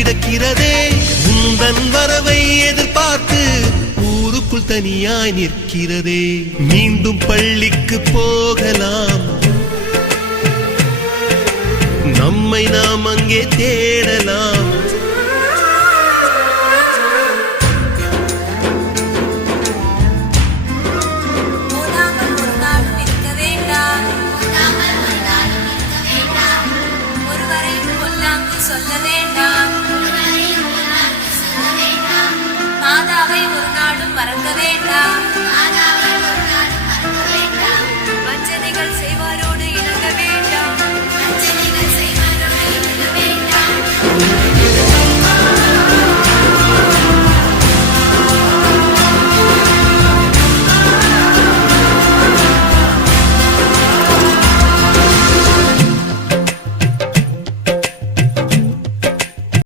கிடக்கிறதே. உந்தன் வரவை எதிர்பார்த்து ஊருக்குள் தனியாய் நிற்கிறதே. மீண்டும் பள்ளிக்கு போகலாம், நம்மை நாம் அங்கே தேடலாம். சொல்ல வேண்டாம், மாதாவை ஒரு நாளும் மறக்க வேண்டாம்.